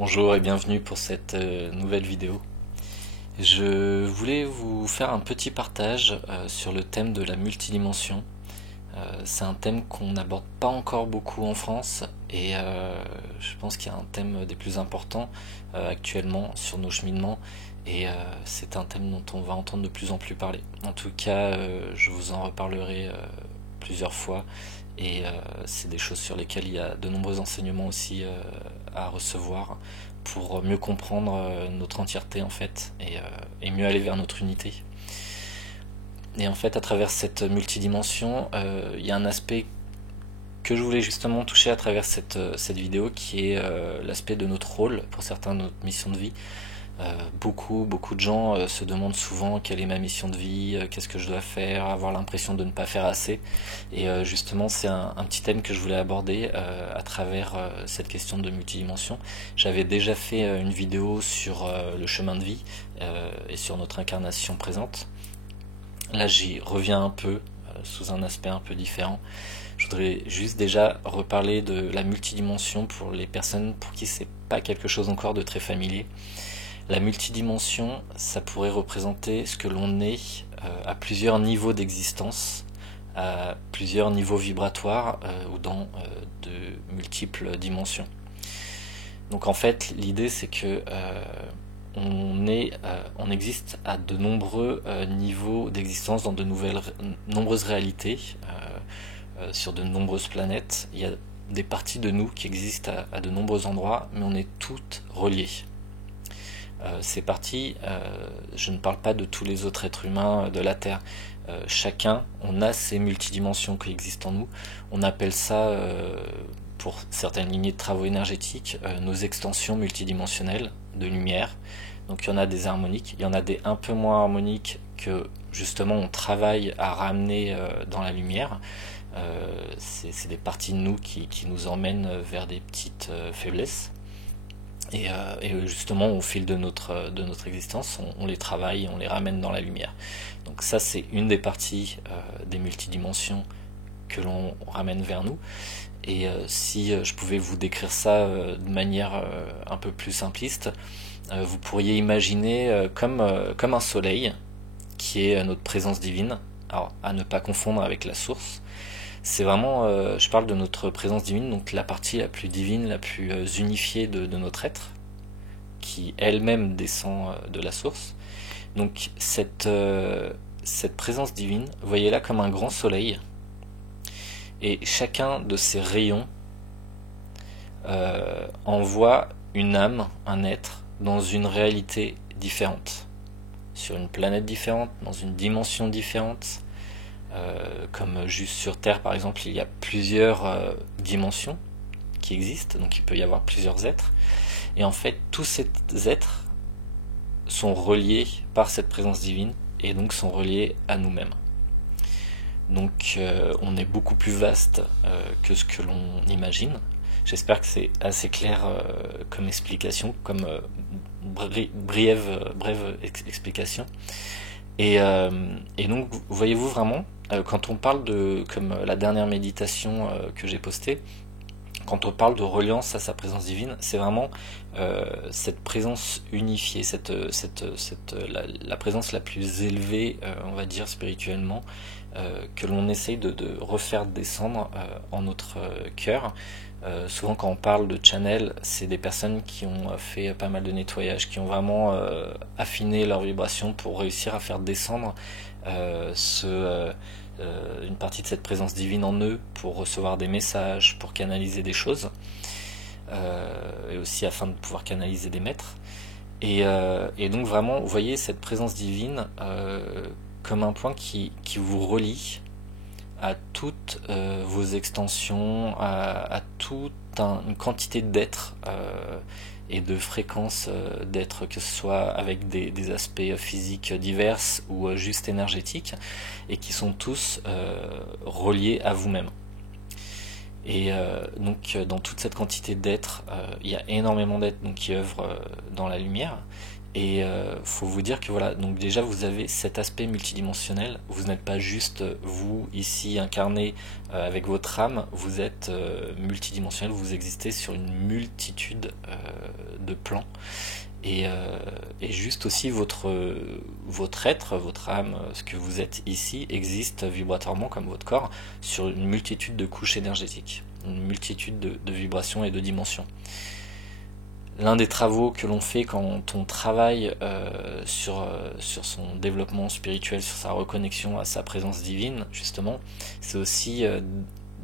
Bonjour et bienvenue pour cette nouvelle vidéo. Je voulais vous faire un petit partage sur le thème de la multidimension. C'est un thème qu'on n'aborde pas encore beaucoup en France et je pense qu'il y a un thème des plus importants actuellement sur nos cheminements et c'est un thème dont on va entendre de plus en plus parler. En tout cas, je vous en reparlerai plusieurs fois et c'est des choses sur lesquelles il y a de nombreux enseignements aussi à recevoir pour mieux comprendre notre entièreté en fait et mieux aller vers notre unité. Et en fait, à travers cette multidimension, il y a un aspect que je voulais justement toucher à travers cette vidéo qui est l'aspect de notre rôle, pour certains de notre mission de vie. Beaucoup de gens se demandent souvent quelle est ma mission de vie, qu'est-ce que je dois faire, avoir l'impression de ne pas faire assez. Et justement, c'est un petit thème que je voulais aborder à travers cette question de multidimension. J'avais déjà fait une vidéo sur le chemin de vie et sur notre incarnation présente. Là, j'y reviens un peu sous un aspect un peu différent. Je voudrais juste déjà reparler de la multidimension pour les personnes pour qui c'est pas quelque chose encore de très familier. La multidimension, ça pourrait représenter ce que l'on est à plusieurs niveaux d'existence, à plusieurs niveaux vibratoires ou dans de multiples dimensions. Donc en fait, l'idée c'est que on existe à de nombreux niveaux d'existence dans de nombreuses réalités, sur de nombreuses planètes. Il y a des parties de nous qui existent à de nombreux endroits, mais on est toutes reliées. Ces parties, je ne parle pas de tous les autres êtres humains de la Terre. Chacun, on a ces multidimensions qui existent en nous. On appelle ça, pour certaines lignées de travaux énergétiques, nos extensions multidimensionnelles de lumière. Donc il y en a des harmoniques, il y en a des un peu moins harmoniques que justement on travaille à ramener dans la lumière. C'est des parties de nous qui nous emmènent vers des petites faiblesses. Et justement, au fil de notre existence, on les travaille, on les ramène dans la lumière. Donc ça, c'est une des parties des multidimensions que l'on ramène vers nous. Et si je pouvais vous décrire ça de manière un peu plus simpliste, vous pourriez imaginer comme un soleil qui est notre présence divine, alors à ne pas confondre avec la source. C'est vraiment, je parle de notre présence divine, donc la partie la plus divine, la plus unifiée de notre être, qui elle-même descend de la source. Donc cette présence divine, voyez-la comme un grand soleil, et chacun de ces rayons envoie une âme, un être, dans une réalité différente, sur une planète différente, dans une dimension différente. Comme juste sur Terre par exemple, il y a plusieurs dimensions qui existent, donc il peut y avoir plusieurs êtres, et en fait tous ces êtres sont reliés par cette présence divine et donc sont reliés à nous-mêmes. Donc on est beaucoup plus vaste que ce que l'on imagine. J'espère que c'est assez clair comme explication, comme brève explication. Et donc, voyez-vous vraiment, quand on parle de, comme la dernière méditation que j'ai postée, quand on parle de reliance à sa présence divine, c'est vraiment cette présence unifiée, la présence la plus élevée, on va dire spirituellement, que l'on essaye de refaire descendre en notre cœur. Souvent quand on parle de channel, c'est des personnes qui ont fait pas mal de nettoyage, qui ont vraiment affiné leur vibration pour réussir à faire descendre une partie de cette présence divine en eux, pour recevoir des messages, pour canaliser des choses, et aussi afin de pouvoir canaliser des maîtres. Et donc vraiment, vous voyez cette présence divine comme un point qui vous relie à toutes vos extensions, à toute une quantité d'êtres et de fréquences d'êtres, que ce soit avec des aspects physiques divers ou juste énergétiques, et qui sont tous reliés à vous-même. Et donc dans toute cette quantité d'êtres, il y a énormément d'êtres qui œuvrent dans la lumière, Et faut vous dire que voilà, donc déjà vous avez cet aspect multidimensionnel, vous n'êtes pas juste vous ici incarné avec votre âme, vous êtes multidimensionnel, vous existez sur une multitude de plans. Et juste aussi votre être, votre âme, ce que vous êtes ici, existe vibratoirement comme votre corps sur une multitude de couches énergétiques, une multitude de vibrations et de dimensions. L'un des travaux que l'on fait quand on travaille sur son développement spirituel, sur sa reconnexion à sa présence divine, justement, c'est aussi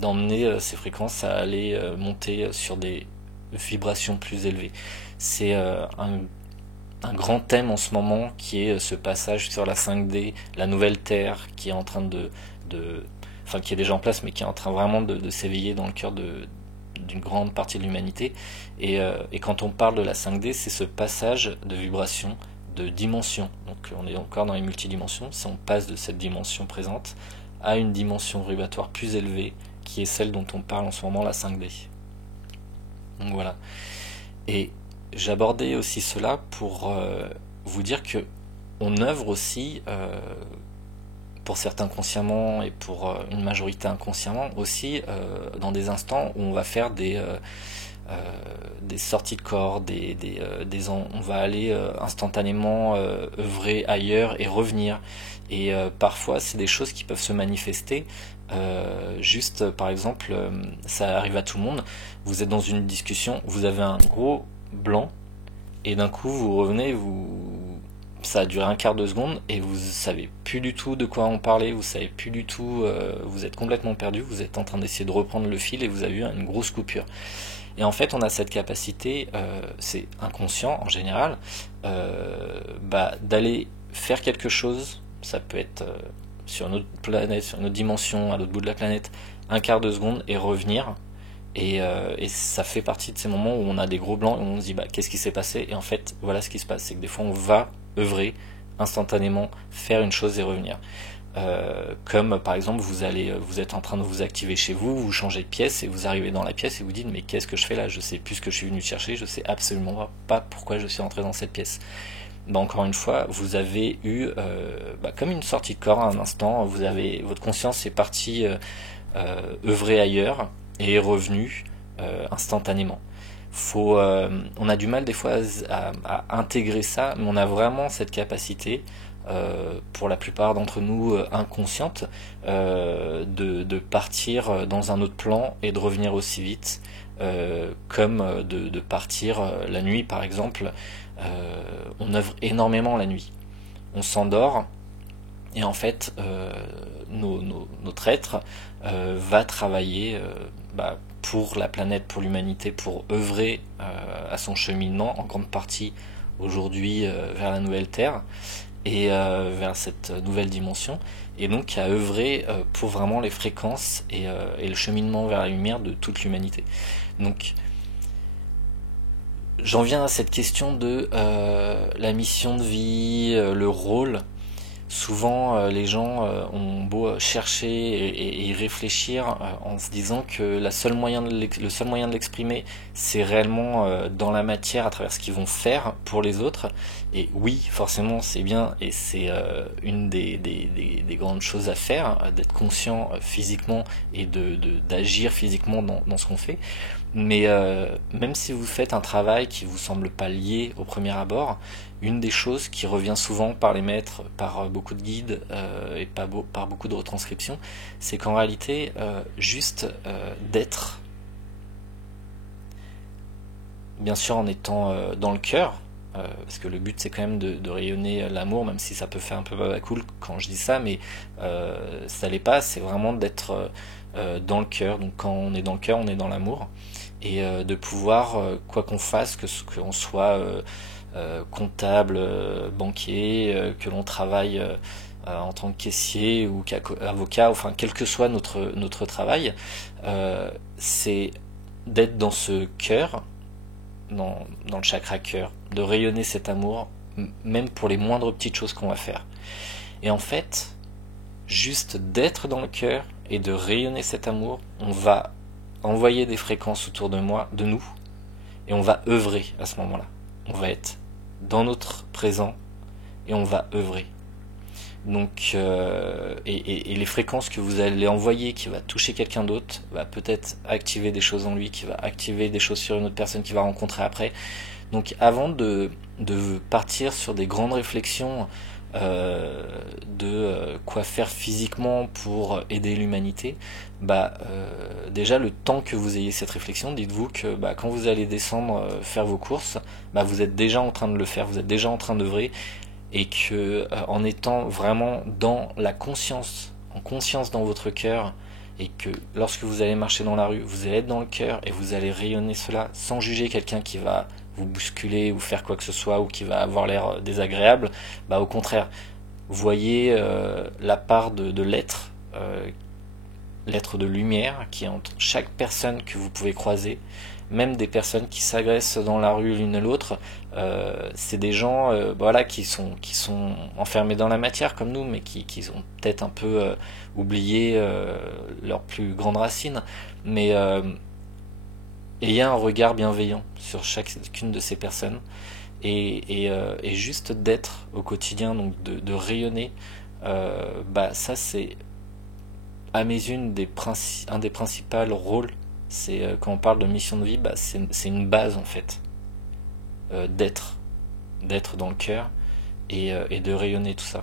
d'emmener ces fréquences à aller monter sur des vibrations plus élevées. C'est un grand thème en ce moment qui est ce passage sur la 5D, la nouvelle Terre qui est en train enfin qui est déjà en place, mais qui est en train vraiment de s'éveiller dans le cœur d'une grande partie de l'humanité. Et quand on parle de la 5D, c'est ce passage de vibration, de dimension. Donc on est encore dans les multidimensions. Si on passe de cette dimension présente à une dimension vibratoire plus élevée, qui est celle dont on parle en ce moment, la 5D. Donc voilà. Et j'abordais aussi cela pour vous dire que on œuvre aussi, pour certains consciemment et pour une majorité inconsciemment, aussi dans des instants où on va faire des sorties de corps, on va aller instantanément œuvrer ailleurs et revenir. Et parfois, c'est des choses qui peuvent se manifester. Juste, par exemple, ça arrive à tout le monde. Vous êtes dans une discussion, vous avez un gros blanc, et d'un coup, vous revenez, ça a duré un quart de seconde, et vous savez plus du tout de quoi on parlait, vous savez plus du tout, vous êtes complètement perdu, vous êtes en train d'essayer de reprendre le fil, et vous avez eu une grosse coupure. Et en fait, on a cette capacité, c'est inconscient en général, d'aller faire quelque chose. Ça peut être sur une autre planète, sur une autre dimension, à l'autre bout de la planète, un quart de seconde et revenir. Et ça fait partie de ces moments où on a des gros blancs et on se dit qu'est-ce qui s'est passé. Et en fait, voilà ce qui se passe, c'est que des fois on va œuvrer instantanément, faire une chose et revenir. Comme par exemple vous êtes en train de vous activer chez vous, vous changez de pièce et vous arrivez dans la pièce et vous dites mais qu'est-ce que je fais là, je sais plus ce que je suis venu chercher, je sais absolument pas pourquoi je suis entré dans cette pièce. Encore une fois, vous avez eu comme une sortie de corps à un instant, votre conscience est partie œuvrer ailleurs et est revenue instantanément. On a du mal des fois à intégrer ça, mais on a vraiment cette capacité, pour la plupart d'entre nous inconsciente, de partir dans un autre plan et de revenir aussi vite, comme de partir la nuit par exemple. On œuvre énormément la nuit. On s'endort et en fait notre être va travailler pour la planète, pour l'humanité, pour œuvrer à son cheminement en grande partie aujourd'hui vers la nouvelle Terre et vers cette nouvelle dimension, et donc à œuvrer pour vraiment les fréquences et le cheminement vers la lumière de toute l'humanité. Donc j'en viens à cette question de la mission de vie, le rôle. Souvent, les gens ont beau chercher et y réfléchir en se disant que le seul moyen de l'exprimer, c'est réellement dans la matière, à travers ce qu'ils vont faire pour les autres. Et oui, forcément, c'est bien, et c'est une des grandes choses à faire, d'être conscient physiquement et d'agir physiquement dans ce qu'on fait. Mais même si vous faites un travail qui vous semble pas lié au premier abord, une des choses qui revient souvent par les maîtres, par beaucoup de guides et par beaucoup de retranscriptions, c'est qu'en réalité, juste d'être, bien sûr en étant dans le cœur, parce que le but c'est quand même de rayonner l'amour, même si ça peut faire un peu cool quand je dis ça, mais ça l'est pas, c'est vraiment d'être dans le cœur. Donc quand on est dans le cœur, on est dans l'amour, et de pouvoir, quoi qu'on fasse, que l'on soit comptable, banquier, que l'on travaille en tant que caissier ou avocat, enfin quel que soit notre travail, c'est d'être dans ce cœur, dans le chakra cœur, de rayonner cet amour, même pour les moindres petites choses qu'on va faire. Et en fait, juste d'être dans le cœur et de rayonner cet amour, on va envoyer des fréquences autour de nous, et on va œuvrer à ce moment-là. On va être dans notre présent et on va œuvrer. Donc, et les fréquences que vous allez envoyer qui va toucher quelqu'un d'autre va peut-être activer des choses en lui, qui va activer des choses sur une autre personne qu'il va rencontrer après. Donc avant de partir sur des grandes réflexions de quoi faire physiquement pour aider l'humanité, déjà le temps que vous ayez cette réflexion, dites-vous que quand vous allez descendre faire vos courses, vous êtes déjà en train de le faire, vous êtes déjà en train d'œuvrer, et que en étant vraiment dans la conscience, en conscience dans votre cœur, et que lorsque vous allez marcher dans la rue, vous allez être dans le cœur et vous allez rayonner cela sans juger quelqu'un qui va vous bousculer ou faire quoi que ce soit ou qui va avoir l'air désagréable. Au contraire, voyez la part de l'être, l'être de lumière qui est entre chaque personne que vous pouvez croiser, même des personnes qui s'agressent dans la rue l'une à l'autre. C'est des gens qui sont enfermés dans la matière comme nous, mais qui ont peut-être un peu oublié leurs plus grandes racines. Mais ayez un regard bienveillant sur chacune de ces personnes et juste d'être au quotidien, donc de rayonner. Ça c'est à mes yeux un des principaux rôles. C'est quand on parle de mission de vie, c'est une base en fait, d'être dans le cœur et de rayonner tout ça.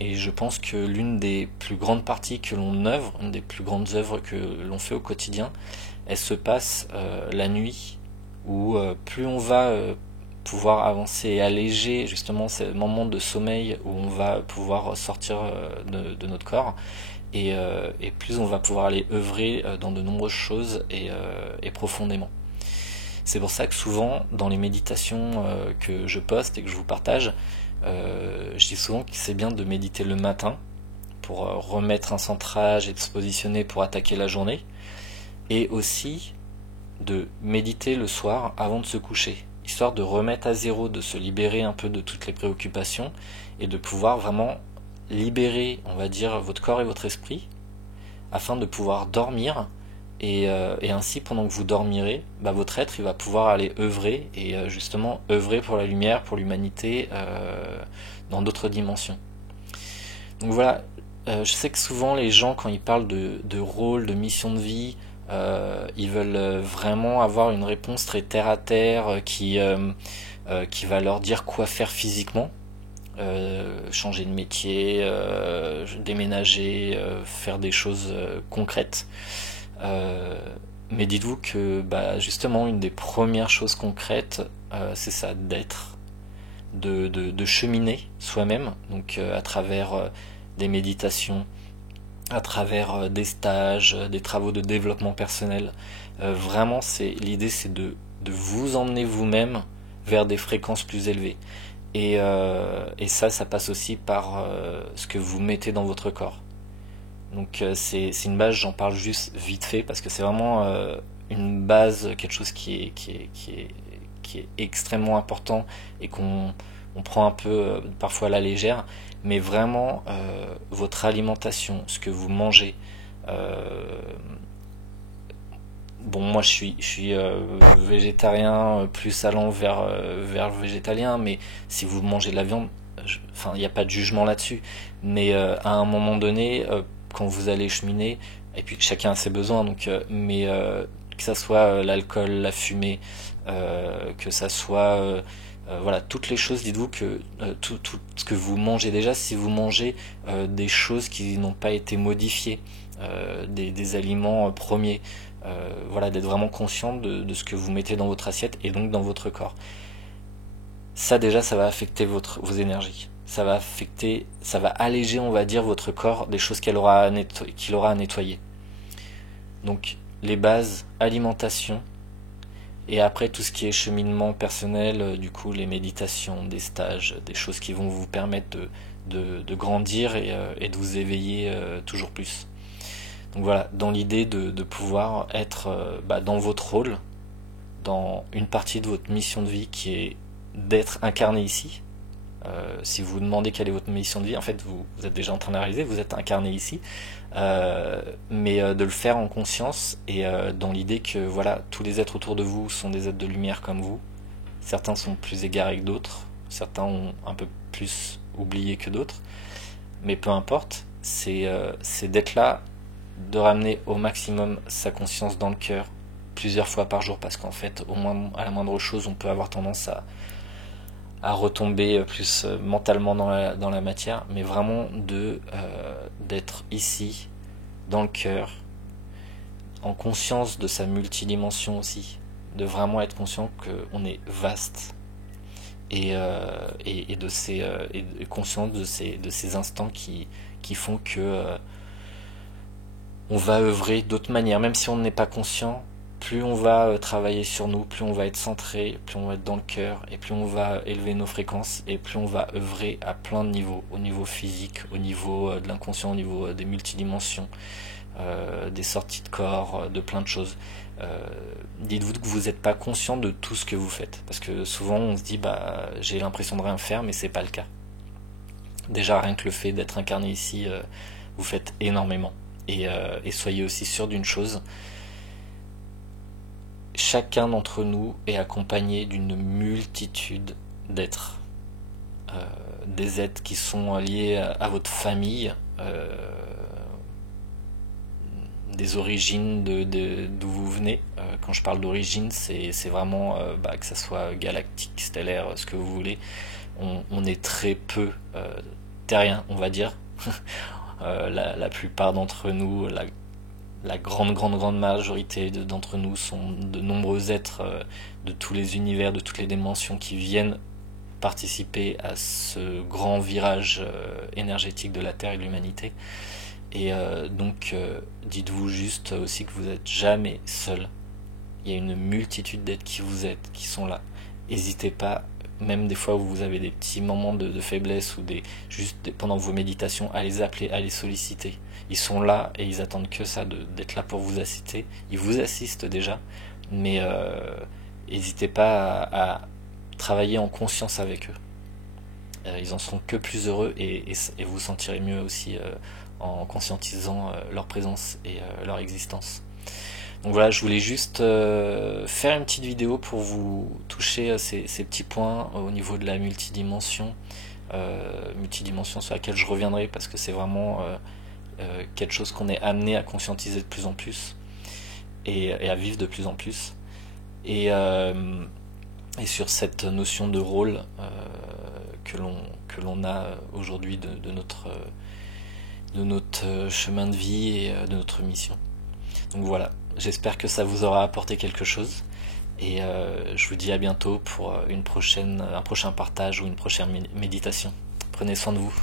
Et je pense que l'une des plus grandes parties que l'on œuvre, une des plus grandes œuvres que l'on fait au quotidien, elle se passe la nuit, où plus on va pouvoir avancer et alléger justement ces moments de sommeil où on va pouvoir sortir de notre corps, et plus on va pouvoir aller œuvrer dans de nombreuses choses et profondément. C'est pour ça que souvent dans les méditations que je poste et que je vous partage, je dis souvent que c'est bien de méditer le matin pour remettre un centrage et de se positionner pour attaquer la journée, et aussi de méditer le soir avant de se coucher, histoire de remettre à zéro, de se libérer un peu de toutes les préoccupations et de pouvoir vraiment libérer, on va dire, votre corps et votre esprit afin de pouvoir dormir, et ainsi pendant que vous dormirez, votre être il va pouvoir aller œuvrer, et justement œuvrer pour la lumière, pour l'humanité, dans d'autres dimensions. Donc voilà, je sais que souvent les gens quand ils parlent de rôle, de mission de vie, ils veulent vraiment avoir une réponse très terre à terre qui va leur dire quoi faire physiquement. Changer de métier, déménager, faire des choses concrètes. Mais dites-vous que justement une des premières choses concrètes, c'est ça, d'être, de cheminer soi-même, donc à travers des méditations, à travers des stages, des travaux de développement personnel. Vraiment, l'idée, c'est de vous emmener vous-même vers des fréquences plus élevées. Et ça passe aussi par ce que vous mettez dans votre corps. Donc c'est une base, j'en parle juste vite fait parce que c'est vraiment une base, quelque chose qui est extrêmement important et qu'on prend un peu parfois à la légère, mais vraiment votre alimentation, ce que vous mangez. Moi je suis végétarien, plus allant vers le végétalien, mais si vous mangez de la viande, il n'y a pas de jugement là-dessus. Mais à un moment donné, quand vous allez cheminer, et puis chacun a ses besoins, donc que ça soit l'alcool, la fumée, que ça soit toutes les choses, dites-vous que tout ce que vous mangez déjà, si vous mangez des choses qui n'ont pas été modifiées, des aliments premiers, d'être vraiment conscient de ce que vous mettez dans votre assiette et donc dans votre corps. Ça déjà, ça va affecter vos énergies. Ça va alléger, on va dire, votre corps des choses qu'il aura à nettoyer. Donc les bases, alimentation, et après tout ce qui est cheminement personnel, du coup les méditations, des stages, des choses qui vont vous permettre de grandir et de vous éveiller toujours plus. Donc voilà, dans l'idée de pouvoir être dans votre rôle, dans une partie de votre mission de vie qui est d'être incarné ici. Si vous vous demandez quelle est votre mission de vie, en fait vous êtes déjà en train de la réaliser, vous êtes incarné ici, mais de le faire en conscience et dans l'idée que tous les êtres autour de vous sont des êtres de lumière comme vous, Certains sont plus égarés que d'autres, certains ont un peu plus oublié que d'autres, mais peu importe, c'est d'être là, de ramener au maximum sa conscience dans le cœur plusieurs fois par jour, parce qu'en fait, au moins, à la moindre chose, on peut avoir tendance à retomber plus mentalement dans la matière, mais vraiment d'être ici, dans le cœur, en conscience de sa multidimension aussi, de vraiment être conscient qu'on est vaste et de ces et conscient de ces instants qui font que on va œuvrer d'autres manières, même si on n'est pas conscient. Plus on va travailler sur nous, plus on va être centré, plus on va être dans le cœur, et plus on va élever nos fréquences, et plus on va œuvrer à plein de niveaux, au niveau physique, au niveau de l'inconscient, au niveau des multidimensions, des sorties de corps, de plein de choses. Dites-vous que vous n'êtes pas conscient de tout ce que vous faites, parce que souvent on se dit bah j'ai l'impression de rien faire, mais c'est pas le cas. Déjà rien que le fait d'être incarné ici, vous faites énormément. Et soyez aussi sûr d'une chose, chacun d'entre nous est accompagné d'une multitude d'êtres. Des êtres qui sont liés à votre famille, des origines d'où vous venez. Quand je parle d'origine, c'est vraiment que ça soit galactique, stellaire, ce que vous voulez. On est très peu terriens, on va dire. La plupart d'entre nous, la grande majorité d'entre nous sont de nombreux êtres de tous les univers, de toutes les dimensions qui viennent participer à ce grand virage énergétique de la Terre et de l'humanité. Et donc dites-vous juste aussi que vous n'êtes jamais seul. Il y a une multitude d'êtres qui vous aident, qui sont là. N'hésitez pas, même des fois où vous avez des petits moments de faiblesse ou pendant vos méditations, à les appeler, à les solliciter. Ils sont là et ils attendent que ça, d'être là pour vous assister. Ils vous assistent déjà, mais n'hésitez pas à travailler en conscience avec eux. Ils en seront que plus heureux et vous vous sentirez mieux aussi en conscientisant leur présence et leur existence. Donc voilà, je voulais juste faire une petite vidéo pour vous toucher ces petits points au niveau de la multidimension sur laquelle je reviendrai parce que c'est vraiment quelque chose qu'on est amené à conscientiser de plus en plus et à vivre de plus en plus. Et sur cette notion de rôle que l'on a aujourd'hui de notre chemin de vie et de notre mission. Donc voilà, j'espère que ça vous aura apporté quelque chose et je vous dis à bientôt pour un prochain partage ou une prochaine méditation. Prenez soin de vous.